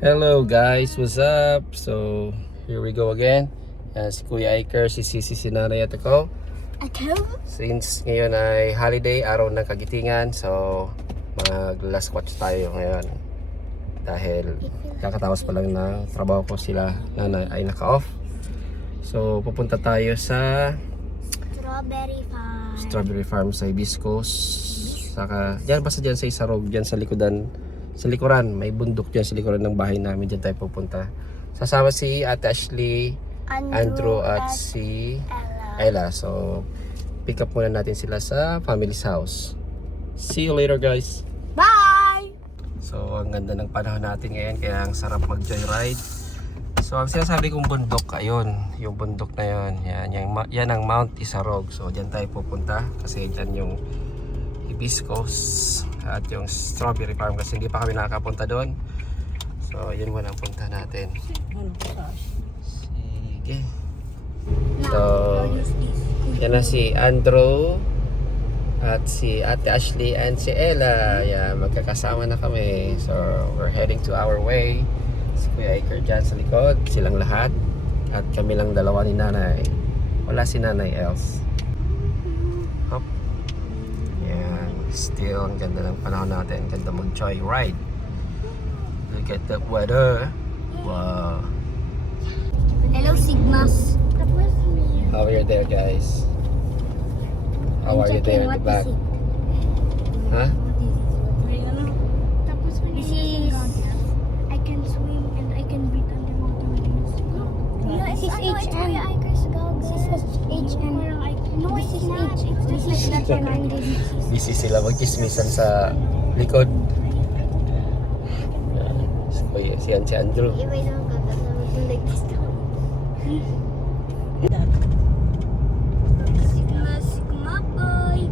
Hello guys, what's up? So, here we go again. Si Kuya Iker, si Sisi, si Nanay at ako. Since ngayon ay holiday, araw ng kagitingan, so mag last watch tayo ngayon. Dahil kakatapos pa lang ng trabaho ko, sila Nanay ay naka-off. So, pupunta tayo sa Strawberry Farm sa Hibiscos. Saka, basta dyan sa Isarog, dyan sa likuran, may bundok dyan sa likuran ng bahay namin, dyan tayo pupunta. Sasama si Ate Ashley, Andrew at si Ella. So pick up muna natin sila sa family's house. See you later guys. Bye! So ang ganda ng panahon natin ngayon, kaya ang sarap mag joyride. So ang sinasabi kong bundok, ayun, yung bundok na yun, yan ang Mount Isarog. So dyan tayo pupunta kasi dyan yung Hibiscos at yung Strawberry Farm, kasi hindi pa kami nakakapunta doon. So yun muna ang punta natin. Sige. So yan na si Andrew at si Ate Ashley and si Ella. Magkakasama na kami. So we're heading to our way. Si Kuya Iker dyan sa likod, silang lahat. At kami lang dalawa ni Nanay. Wala si Nanay else. Hop. Yan. Still, ang ganda ng panahon natin. Ganda mag-joyride. Look at the weather. Wow. Hello, Sigmas. How are you there, guys? How are you there in the back? Huh? This is... I can swim and I can breathe underwater. This is HM. This is HM. No, this is H. This is not Busy sila mag-chismisan sa likod. Si Andrew. Sigma boy.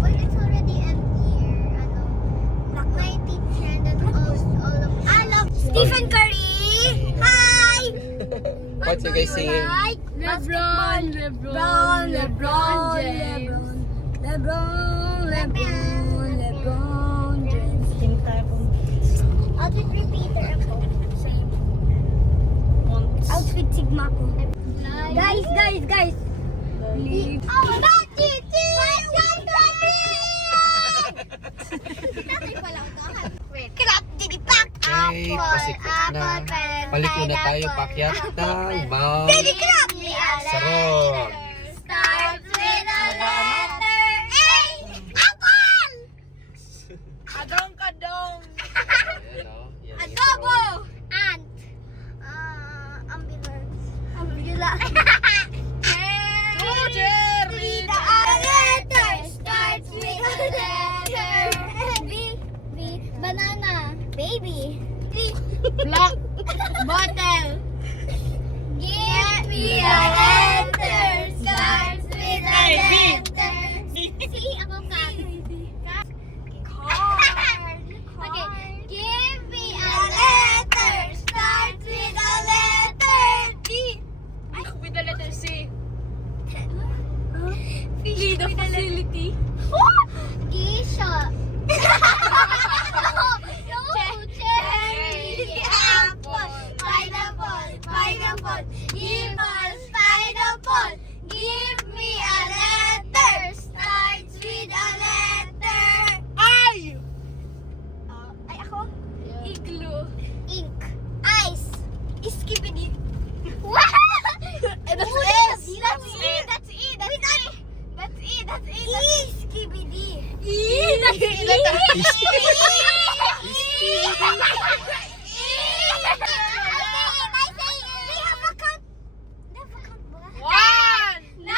But it's already end year. My teacher that all of Stephen Curry! Hi! What you guys singing? LeBron James. Outfit repeater ako. Outfit Sigma ko. Guys! Oh, not Titi! Crap, didi pak! Okay, pasikot na. Paliko na tayo, pakyat ng Mount Didi crap! Isarog. Starts with a letter A! Apple! Kadong! Ayan, oh. Yan, Adobo! Isarog. Ant. Ambulance. Read the letter. Starts with a letter. B. Banana. Baby. C. Black bottle. Give me a letter. Starts with a letter. C. Ako ka. Card. Okay. Give me a letter. Starts with a letter. D. With the letter C. Fish The facility. Geisha. Cherry. Apple. Pineapple. Pineapple. Give me a letter. Starts with a letter. I. Ay, ako? Igloo. Ink. Ice. Skibidi. That's S. S. That's E. Skibidi. That's E. One. 9,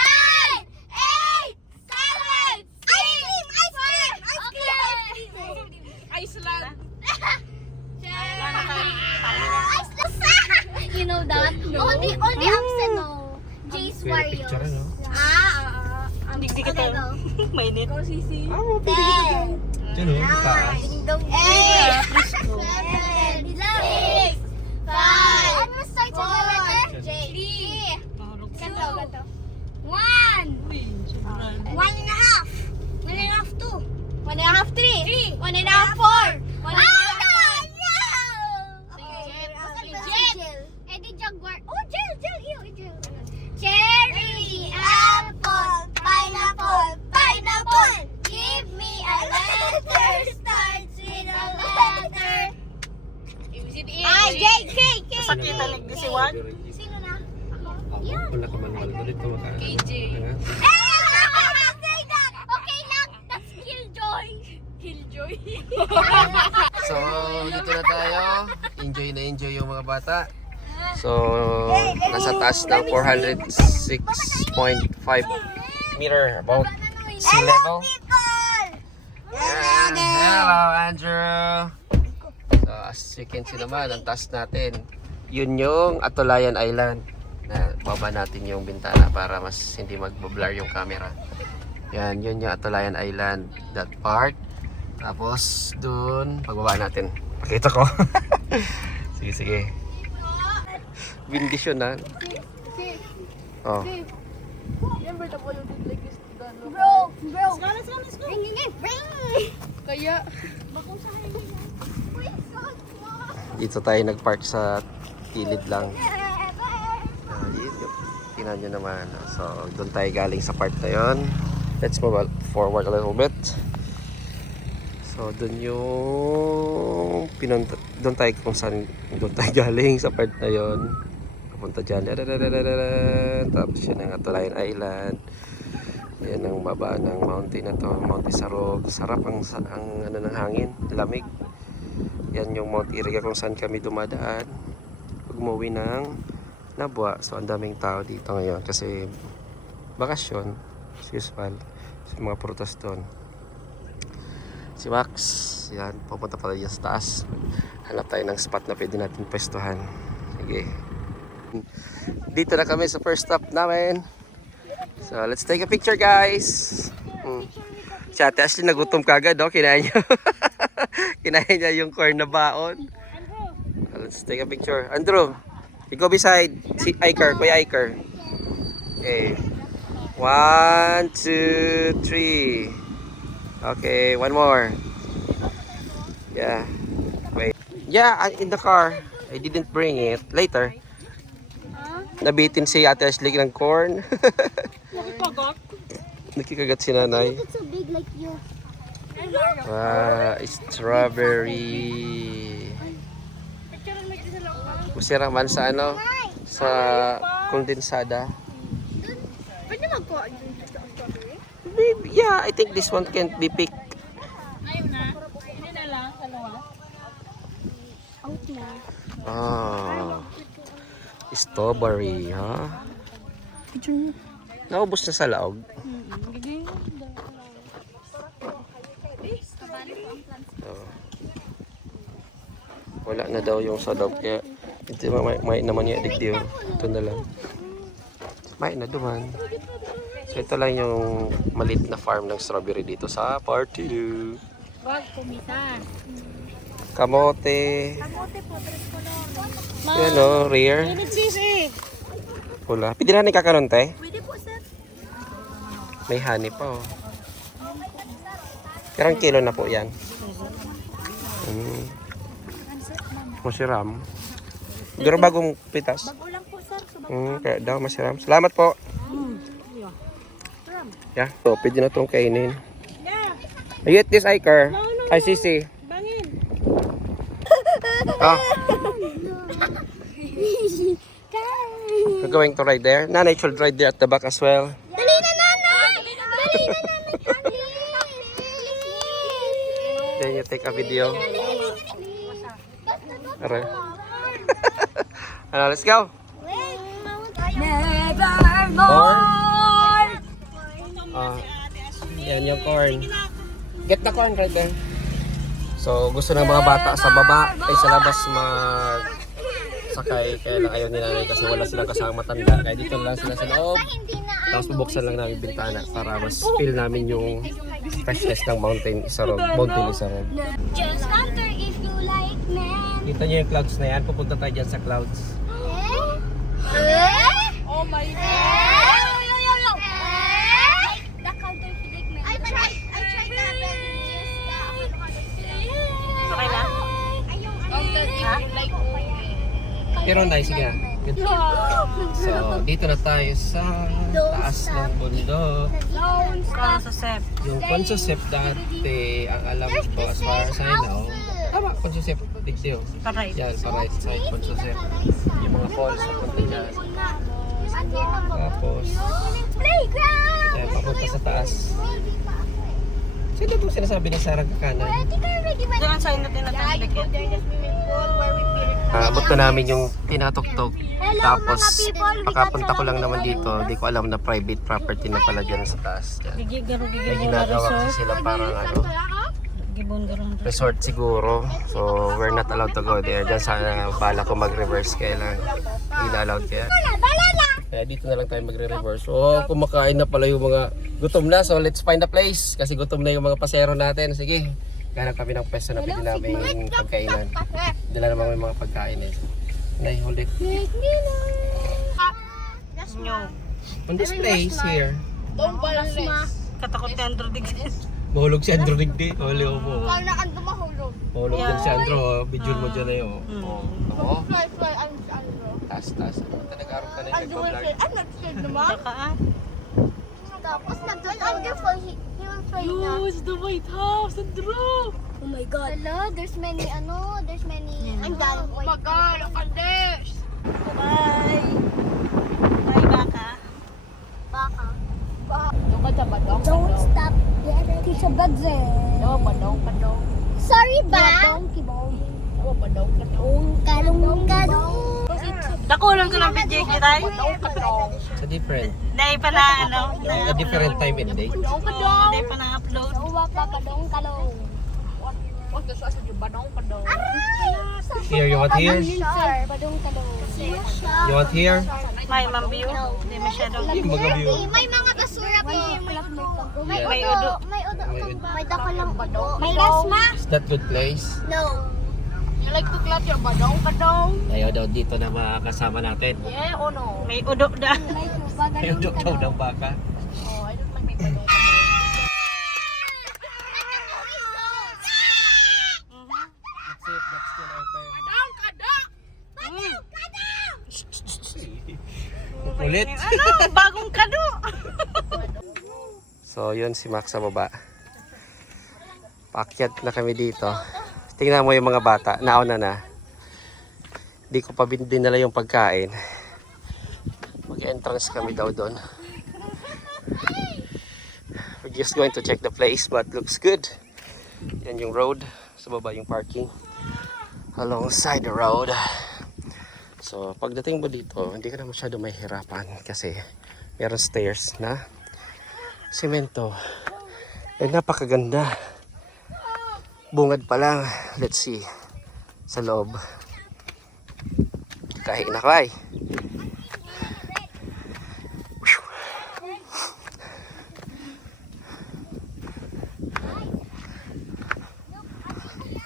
8, 7, 6, Iceland. You know that? No. Only absent no. Jay's Very picture, Warriors. no? Hindi Okay, go. Mainit. Ikaw, Sisi. 10, Diyan, oh, taas. 8, 7, 6, 5. Ano start sa letter? J. 3, 2, 1. 1 and a half. 1 and a half, 2. 1 and a half, 3. 1 and a half, 4. 1 and a half. Pakita lang di si Juan. Sino na? Wala ka manual. Ulit ko maka... KJ. Say that! Okay lang! That's Killjoy! Killjoy? So, dito na tayo. Enjoy na enjoy yung mga bata. So, nasa taas ng 406.5 meter about sea level. Yan. Hello, Andrew. So, as you can see naman, ang taas natin. Yun yung Atulayan Island. Na, baba natin yung bintana para mas hindi mag-blur yung camera. Yan, yun yung Atulayan Island. That part. Tapos, dun, pagbaba natin. Pakita ko. Sige, sige. Bindisyonan. Oh. Bro! Ring! Kaya, Dito tayo nag-park sa gilid lang. Tingnan nyo naman. So, doon tayo galing sa part na yun. Let's move forward a little bit. So, doon yung doon tayo kung saan doon tayo galing sa part na yun. Papunta dyan. Tapos yun ang Atulayan Island. Yan ang baba ng mountain na to. Mount Isarog. Sarap ang ano ng hangin. Lamig. Yan yung Mount Iriga kung saan kami dumadaan. Pag umuwi ng Nabwa. So, ang daming tao dito ngayon kasi bakasyon. As usual. So, mga prutas doon. Si Max. Yan. Pupunta pala dyan sa taas. Hanap tayo ng spot na pwede natin pwestuhan. Sige. Dito na kami sa first stop namin. So, let's take a picture, guys. Si Ate Ashley nagutom kagad, no? Kinain niya. Kinain niya yung corn na baon. Let's take a picture. Andrew, you go beside si Iker, Kuya Iker. Okay. 1, 2, 3. Okay, one more. Yeah. Wait. Yeah, in the car. I didn't bring it. Later. Nabitin si Ate Ashley ng corn. nakipagot. Nakikagat si nanay. It's so big like you. Strawberry. Masira man sa ano? Sa kondensada. Pwede magkuha dun sa strawberry? Maybe, yeah, I think this one can't be picked. Ayaw na. Hindi na lang sa lola. Out na. Ah. Strawberry, ha? Naubos na sa laog. Oh. Wala na daw yung sa laog kaya ito may naman yung addictive. Ito na lang. May na duman. So ito lang yung maliit na farm ng strawberry dito sa part 2. Wag kumita. Kamote. Kamote po, 3 ko lang. Yan o, rare. Init sisi. Pula. Pwede na ni kakaroon, te? Pwede po, sir. May honey pa, oh. Karang kilo na po yan. Masiram. Pero bagong pitas. Bago lang po, sir. Kaya daw masiram. Salamat po. Yeah. So, pwede na itong kainin. Yeah. I eat this, Iker. Ay, sisi. Bangin. Oh. We're going to ride there. Nanay should ride there at the back as well. Dali na, nanay! Dali na, nanay! Then you take a video. Alright. Ano, let's go. Corn. Yan yung corn. Get the corn right there. So, gusto ng mga bata sa baba ay sa labas sakay. Kaya lang ayaw ni nanay kasi wala silang kasama matanda. Kaya dito lang sila sa loob. Tapos bubuksan lang namin bintana para mas feel namin yung freshness ng Mountain Isarog. Just after if you like man. Kita nyo yung clouds na yan. Pupunta tayo dyan sa clouds. Oh my God. The counter if you like man. I tried that but Okay lang? Pero na, sige na. Good. So, dito na tayo sa taas ng bundok. Para sa sep. Yung Consosep dati, ang alam ko as far as I know, Tama, Joseph. Dixie, oh. Paray. Yan, sa right side, Joseph. Yung mga falls sa punta dyan. Tapos, Playground! yan, papunta sa taas. Sino itong sinasabi ni Sarah Kakana? I think I already went. Doon sa inyo tinatawag. Abot na namin yung tinatok-tok. Hello, Tapos, mga people. We got pakapunta ko lang some naman dito. Hindi ko alam na private property na pala dyan sa taas. Yan. May Gigigaro ginagawa kasi resort. sila parang ano, Gibon-garo. resort siguro. So, we're not allowed to go there. Diyan sana bala ko mag-reverse kaya lang. Hindi na allowed kaya. Kaya dito na lang tayo magre-reverse. So, kumakain na pala yung mga gutom na. So, let's find a place. Kasi gutom na yung mga pasero natin. Sige, ganap kami ng pwesto na pwede namin pagkainan. Dala naman may mga pagkain eh. Nay, hold it. Nyo. On this place here. Katakot ni Andrew Diggs. Mahulog si Andrew Digdi. Huli mo. Kala ka dumahulog. Mahulog din si Andrew. Video mo dyan na yun. Oo. Fly, Taas. Nag-arap ka na yung nagpa-vlog. not-scared naman. Takaan. Tapos nag-Andrew for he will fly na. the White House, Andrew! Oh my God. Hello, there's many, there's many. I'm done. Oh my God, look at this. Bye! Bye, baka. Baka. Don't stop yet. Teacher Budze. No, badong. Sorry, ba? Kadong. Nakulang ko ng video kita. It's a different. Dahil pa na ano. A different time and date. Dahil pa na upload. Kadong. Here, you want here? Badong kadong. You want here? May mambiyo. Hindi masyadong. Yung mga view. May mga basura po. Yeah. May udo. May dako lang udo. May lasma. Is that good place? No. Ayaw daw dito na makakasama natin. May udo da. Ayaw daw ng baka. That's it, that's still open. Ulit. Ano? Bagong kado. So yun si Max sa baba. Paakyat na kami dito. Tingnan mo yung mga bata, nauna na. Di ko pa dinala yung pagkain. Mag-entrance kami daw doon. We're just going to check the place but looks good. Yan yung road. Sa baba yung parking. Alongside the road. So pagdating mo dito, hindi ka na masyado mahihirapan kasi meron stairs na semento. Eh napakaganda. Bungad pa lang. Let's see. Sa loob. Kahit na kay.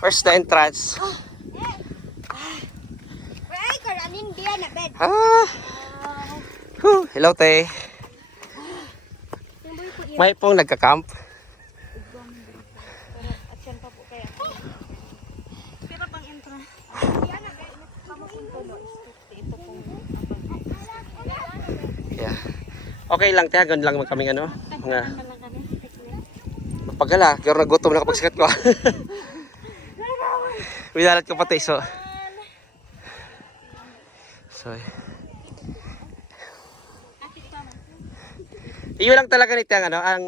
Where's the entrance? Ah. Hello, te. May pong nagka-camp. Pero pang entra. Yeah. Okay lang, te. Ganun lang kaming ano. Mga magpagala. Kaya nagutom na kapag sikat ko. Winalat ko pati. So iyo lang talaga nito ang ano, ang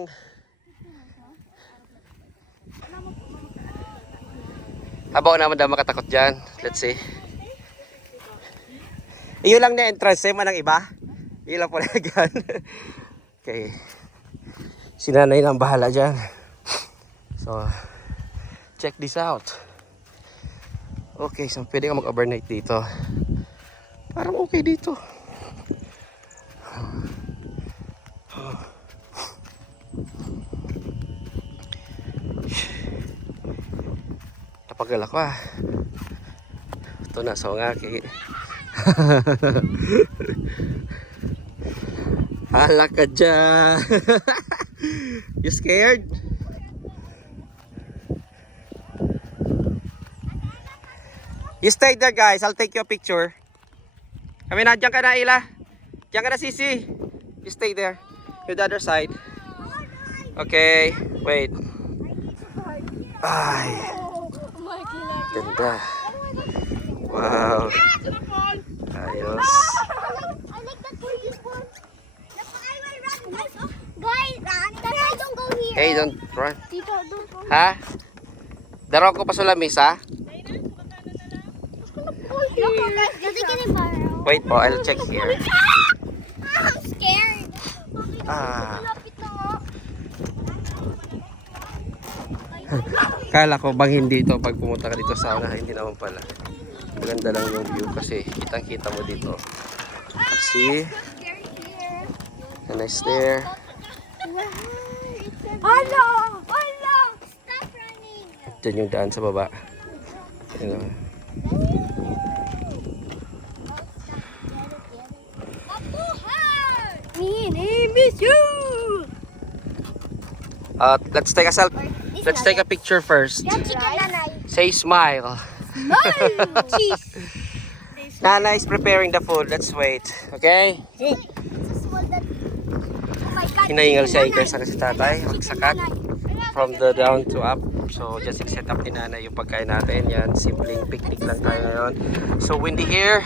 habaw naman daw makatakot dyan. Let's see. Iyo lang na entrance, same man ang iba. Iyo lang po na dyan. Okay. Si nanay na ang bahala dyan. So, check this out. Okay, so pwede ka mag-overnight dito. Parang okay dito. Napagal ako ah. Ito na sa nga kay. Hala ka dyan. You scared? You stay there guys, I'll take your picture. Kami na, dyan ka na Ila. Dyan ka na Sisi. You stay there. To the other side. Okay, wait. Ay. Ganda. Wow. Ayos. I like that previous one. I will run, guys. Guys, Tata, don't go here. Hey, don't run. Tito, don't go. Ha? Daro ko pa sa lamis, ha? Look, guys, kasi kinibarrow. Wait po, I'll check here. I'm scared. Ah. Lapit na nga. Kala ko bang hindi ito pag pumunta ka dito sa una, hindi naman pala. Maganda lang yung view kasi kitang-kita mo dito. See? A nice there. Hala! Hala! Stop running! Diyan yung daan sa baba. Yun lang. Me name is you! Let's take a selfie. Let's take a picture first. Yan, chicken nanay. Say smile. Cheese. Nana is preparing the food. Let's wait. Okay? It's a small that... Oh my God. Hinahingal siya sa kasi tatay. Magsakat. From the down to up. So, just set up ni Nana yung pagkain natin. Yan, simpleng picnic lang tayo ngayon. So, windy here.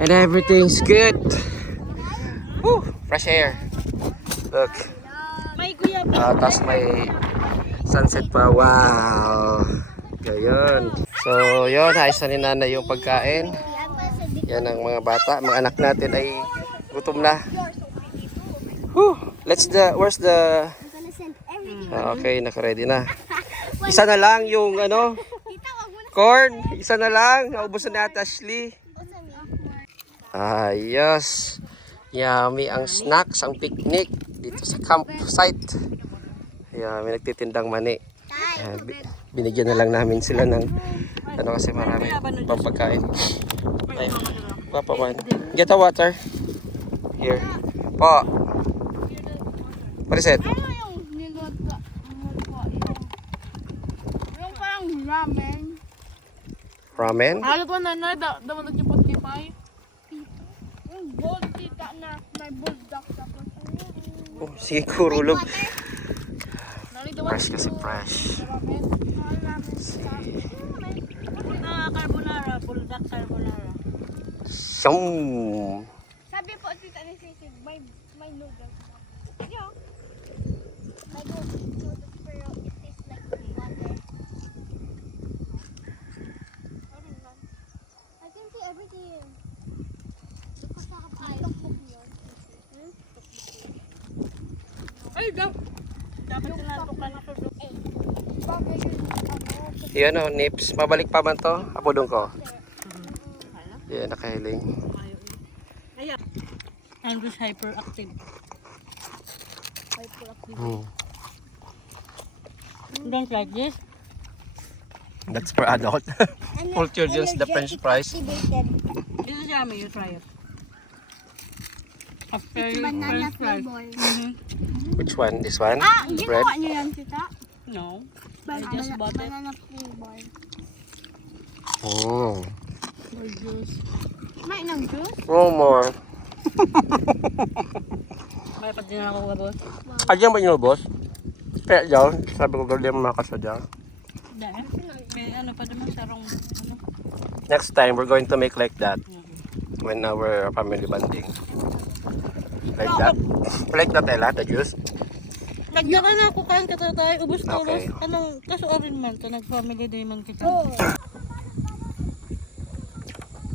And everything's good. Woo! Fresh air. Look. May kuya Tapos may sunset pa. Wow! Gayon. So, yun. Ayos na ni Nana yung pagkain. Yan ang mga bata. Mga anak natin ay gutom na. Whew! Where's the... Okay, naka-ready na. Isa na lang yung ano, corn. Isa na lang. Naubos na ni Ate Ashley. Ayos. Yummy ang snacks, ang picnic dito sa campsite. Ayan, may nagtitindang mani. Ayan, binigyan na lang namin sila ng ano kasi marami pang pagkain. Ayun. Papa man. Get a water. Here. Po. Pariset. Yung parang ramen. Ramen. Alat mo na na, daman nagkipot-kipay. Yung bold tita na, may bold duck tapos. Oh, sige, kurulog. Nalito Fresh kasi fresh. ramen. carbonara, bulldog carbonara. Shum. Sabi po tita ni Sisig, may noodles na. Yeah. I don't eat noodles, pero it tastes like water. I can see everything. Because I have eyes. Ay, Dapat sinantukan na ito. Yan o, nips. Mabalik pa man to? Apodong ko. Yan, nakahiling. Ayan. I'm just hyperactive. Don't like this. That's for adult. For children's the french fries. This is yummy. You try it. After you Banana french fries. flavor. Which one? This one? Bread? ginawa niyo yan tita? No. I just bought it. Banana flavor. Oh. For juice. May nang juice? One more. May pati na ako gabos. Ayan ba yung boss? Kaya dyan. Sabi ko gawin mo makasadya. Dahil. May ano pa naman sarong ano. Next time, we're going to make like that. When our family bonding. Like that. Like that, Ella, the juice. Nagyaka na ako kain ka tayo. Ubus na Okay. ubus. Anong kasuorin man to. Nag-family day man kita.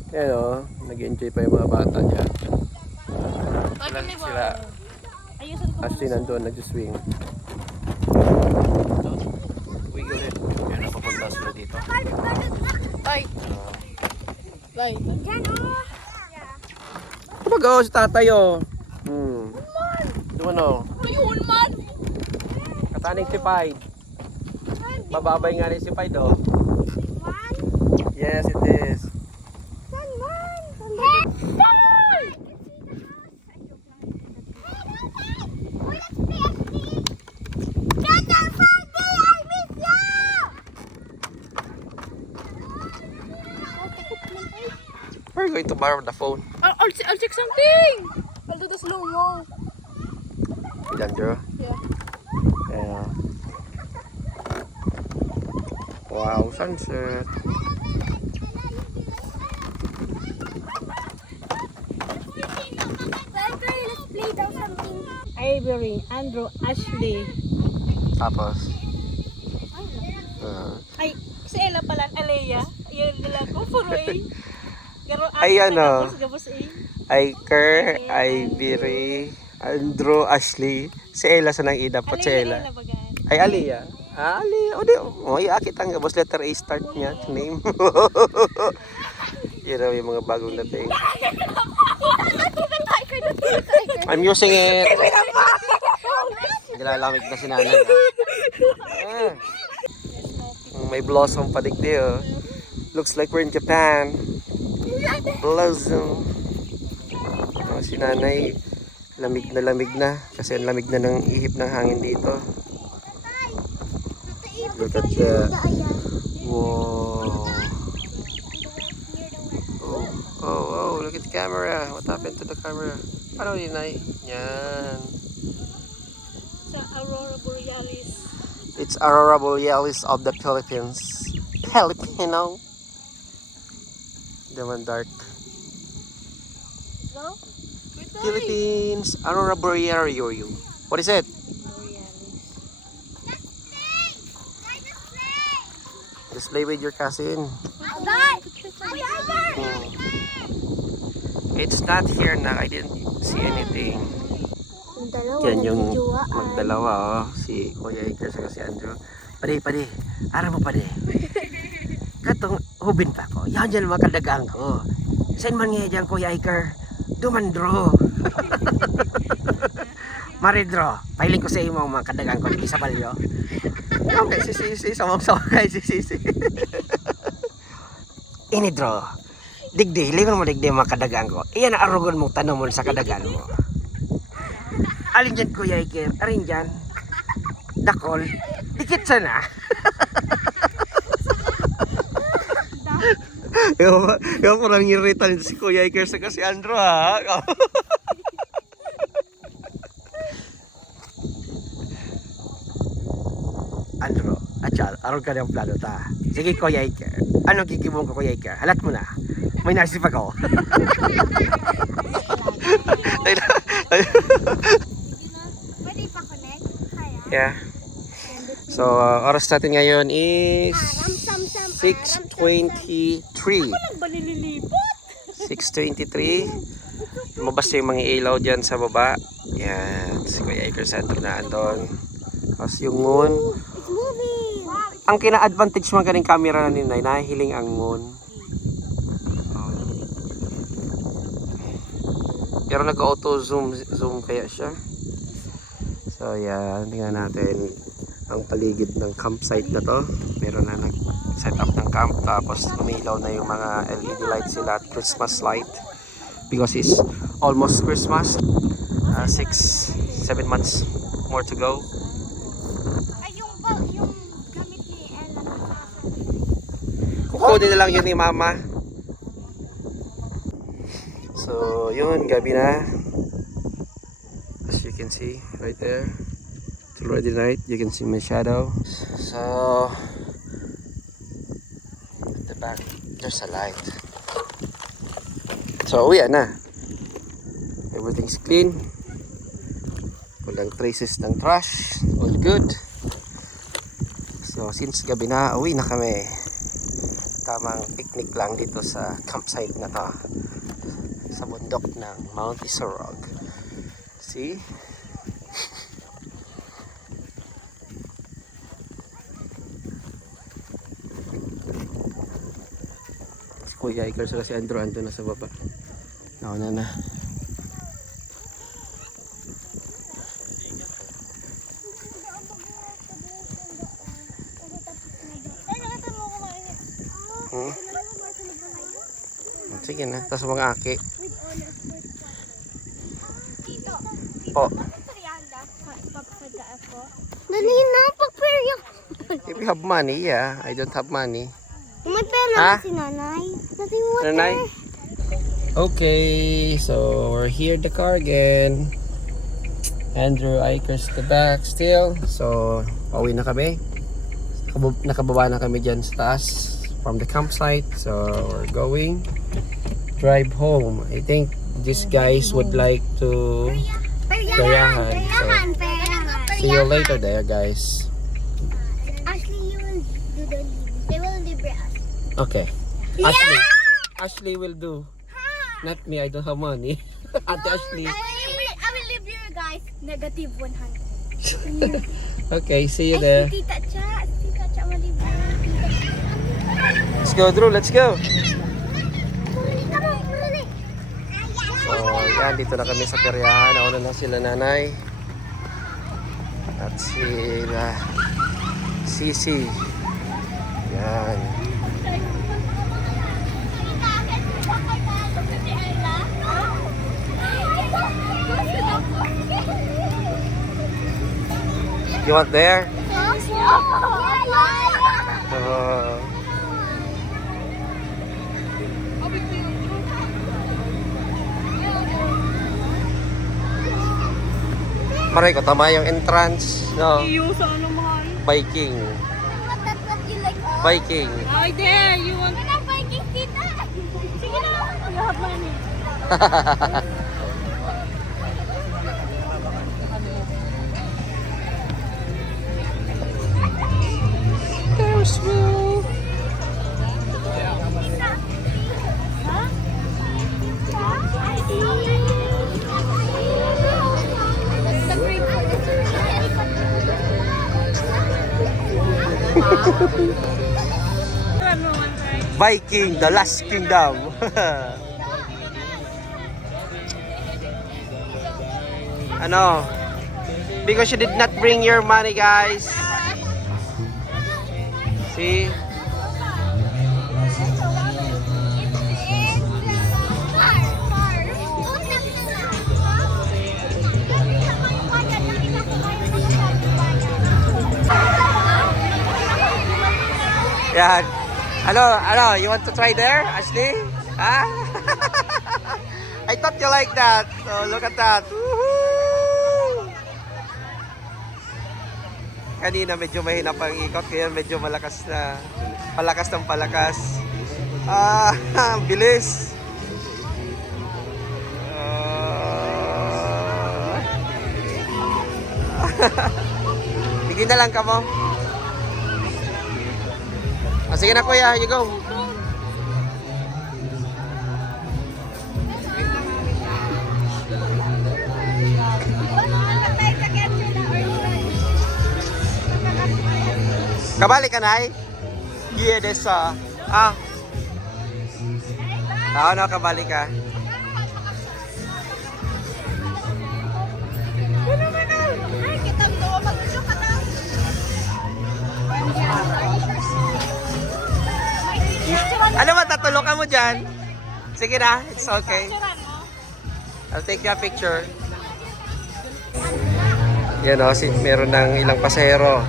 Yan o, nag-enjoy pa yung mga bata dyan. Sila, Ayusin ko. Ashley nandun, nag-swing. Wiggle it. Yan, napapunta sila dito. Ay. Bye. Kapag ako si tatay o. Doon o. Ayun man! Kataning si Pai. Mababay nga rin si Pai do. Yes, it is. We're going to borrow the phone. I'll check something! I'll do the slow-mo. Yan, Drew. Yeah. Yeah. Wow, sunset. Let's play down something. Ivory, Andrew, Ashley. Tapos, Ay, si Ella pala, Alea. Ayun nila ko, puro A. Pero Ay, ano? Gabos A. Iker, Ivory, Andrew, Ashley. Si Ella sa nang ida po, si Ella. Ella bagan. Ay, Aliyah. Ah, Aliyah. O di, akit ang gabos letter A start niya. Name. Yun raw yung mga bagong dating. I'm using it. Nilalamig na si nanay. Ah. May blossom pa digdi, oh. Looks like we're in Japan. Blossom. Oh, si nanay, lamig na. Kasi ang lamig na ng ihip ng hangin dito. Look at that. Wow. Oh, look at the camera. What happened to the camera? Ano yun, Nay? Yan. Sa Aurora Borealis. It's Aurora Borealis of the Philippines. Filipino. Naman dark. Go. Philippines. Aurora Borealis. What is it? Just play with your cousin. It's not here na. I didn't see anything. Yung dalawa, Yan yung nagjujuaan. magdalawa, oh. Si Kuya Iker sa si Andrew. Pade. Ara mo pade. Katong hubin pa ko. Yan dyan makadagang ko. Saan man nga dyan Kuya Iker? Dumandro. Maridro. Pailing ko sa imo mga kadagang ko. Di sa balyo. Okay, si Sisi. Samang-sama kay si Sisi. Inidro. Digdi. Lingon mo digdi mga kadagang ko. Iyan ang arugon mong tanong mo sa kadagan mo. Alin dyan Kuya Iker? Alin dyan? Dakol? Dikit sana. Yung parang irritan si Kuya Iker sa kasi Andrew ha. Andrew, atsal, aron ka ng plano ta. Sige Kuya Iker. Ano gigibong ko Kuya Iker? Halat mo na. May nasip ako. Pwede pa connect? Kaya? Yeah. So, oras natin ngayon is 6:23. Ba nililipot? 6:23. Lumabas yung mga ilaw dyan sa baba. Yan. Si Kuya Iker Sandro na andon. Tapos yung moon. It's moving! Wow, Ang kina-advantage mga ganing camera na ninay, nahihiling ang moon. Pero nag-auto zoom kaya siya. So yan, tingnan natin ang paligid ng campsite na to. Meron na nag-set up ng camp, tapos umilaw na yung mga LED lights sila at Christmas light. Because it's almost Christmas. 6-7 months more to go. ay yung gamit ni Ella na Kukunin na lang yun ni Mama. So yun, gabi na. As you can see right there, it's already night. You can see my shadow. So at the back there's a light. So uwi na. Everything's clean. Walang traces ng trash. All good. So since gabi na, uwi na kami. Tamang picnic lang dito sa campsite na to, sa bundok ng Mount Isorog. See? Si Kuya Iker sila si Andrew ando na sa baba. Nauna na. Hmm? Sige na, tapos mga aki. Po. Dali na, pag-prayer. If you have money, yeah. I don't have money. May pera Ha? si nanay. Nothing water. Nanay? Okay, so we're here at the car again. Andrew Iker's the back still. So, pauwi na kami. nakababa na kami dyan sa taas from the campsite. So we're going drive home. I think these guys would like to Peryahan. So see you later there, guys. Actually, you will do the they will libre us. Okay. Ashley will do. Not me, I don't have money. Ate Ashley. I will leave you guys negative 100. Okay, see you there. Tita Cha will libre. Let's go, Drew. Let's go. Come on, Lily. So, yan. Dito na kami sa peryahan. Nauna na sila nanay. At sila Sisi. Yan. You want there? Maray ko, tama yung entrance. No? You sa ano mahal? Viking. That's what you like. Viking. Ay, there! You want... Viking kita. Sige na! You have money. There's Will. Viking, the last kingdom. Ano? Because you did not bring your money, guys. See? Yan. Ano, you want to try there, Ashley? Ah? I thought you like that. So look at that. Woohoo! Kanina medyo mahina pang ikot, kaya medyo malakas na. Palakas ng palakas. Ah, bilis. Hindi na lang ka mo. Sige na kuya, you go. Kabalik ka na Yeah, this no, kabalik ka. Ano ba, tatulog ka mo dyan? Sige na, it's okay. I'll take your picture. Yan o, meron ng ilang pasahero.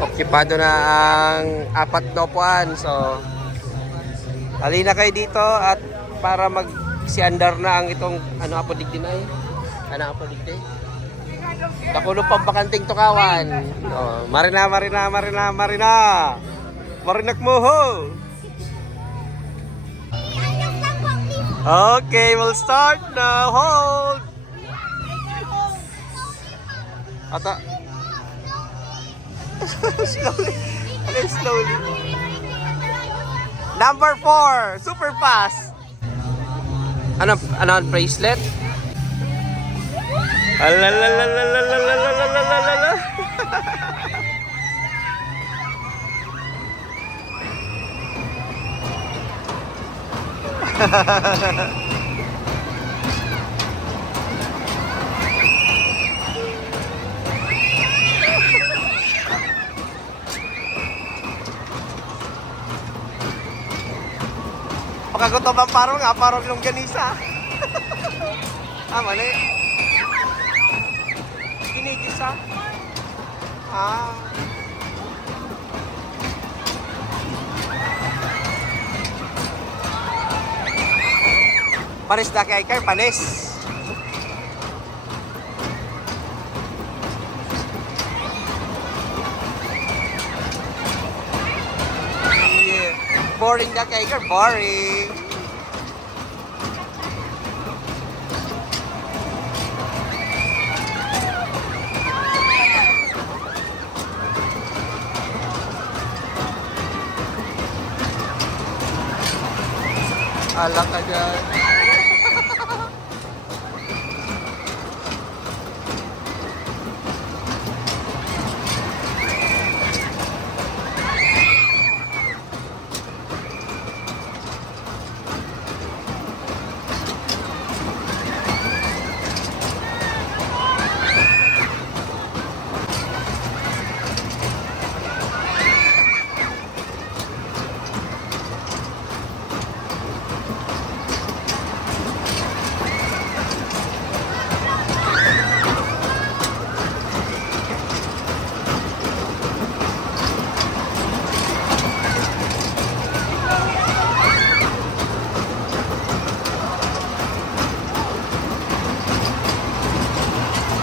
Okupado na ang 4 na upuan. So, halina kayo dito at para mag-siandar na ang itong, ano apo digdi na Ano apo digdi? Kakulong pambakanting tukawan. Oh, marina. Marinak mo ho! Okay, we'll start now. Hold! Ata. Slowly. Number 4, super fast. Ano bracelet? Alalalalalalalalalalala. Pagkagutom ang parang longganisa. Mali. Kinigisa. Panis na kay Car, panis. Boring na kay Iker. Boring. Ala ka dyan.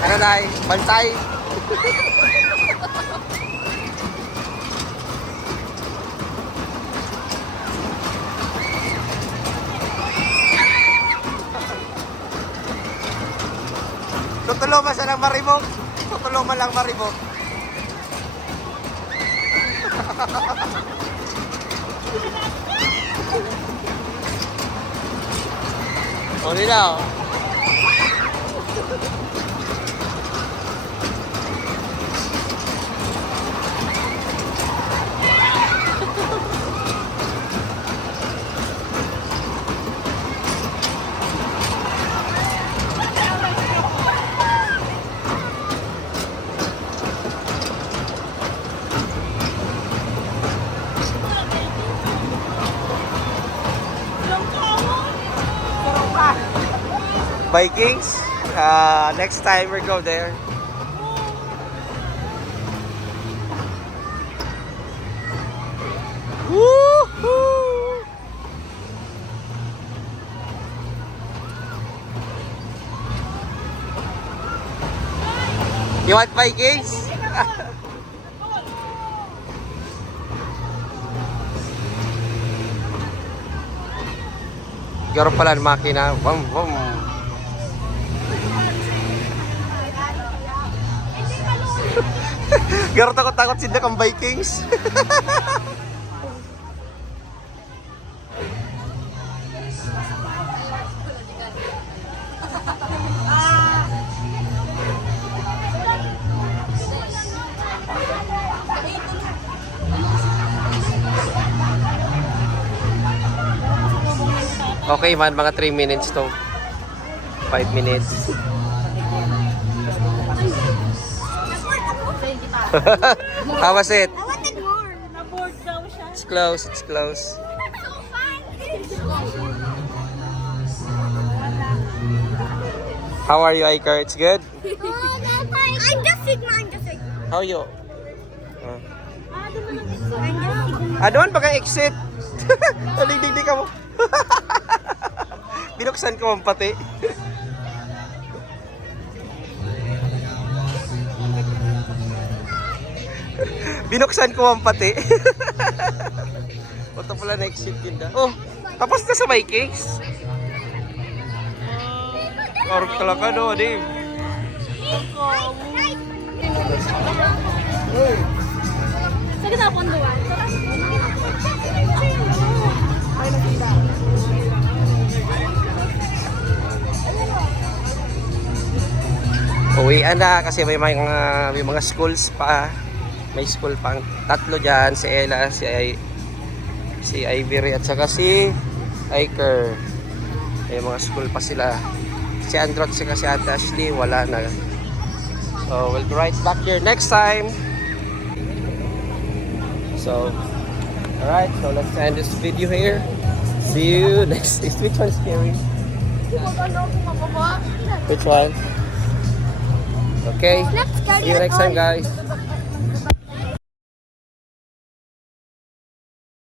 Ano na, bantay. Tutulo man siya lang maribok. Tutulo man lang maribok. O, di na, o. Vikings. Next time we go there. Woohoo! You want Vikings? Garo pala ang makina. Bum, bum. Garo takot-takot sila kang Vikings. Okay man, mga 3 minutes to 5 minutes. How was it? I wanted more. Na-board daw siya. It's close, it's close. How are you, Iker? It's good? I'm just Sigma. How are you? I'm Doon pa kang exit. Naligdig ka mo. Binuksan ko ang pati. Binuksan ko ang pati. Ito pala na exit yun na. Oh, tapos na sa Vikings. Karap talaga no, Dave. Sa kita ponduan. Uwian na kasi may mga schools pa. May school pang tatlo diyan, si Ella, si Ivory at saka si Iker. May mga school pa sila. Si Andrew at saka si Ate Ashley wala na. So we'll be right back here next time. So alright, so let's end this video here. See you next. Which one's scary? Which one? Okay. See you next time, guys.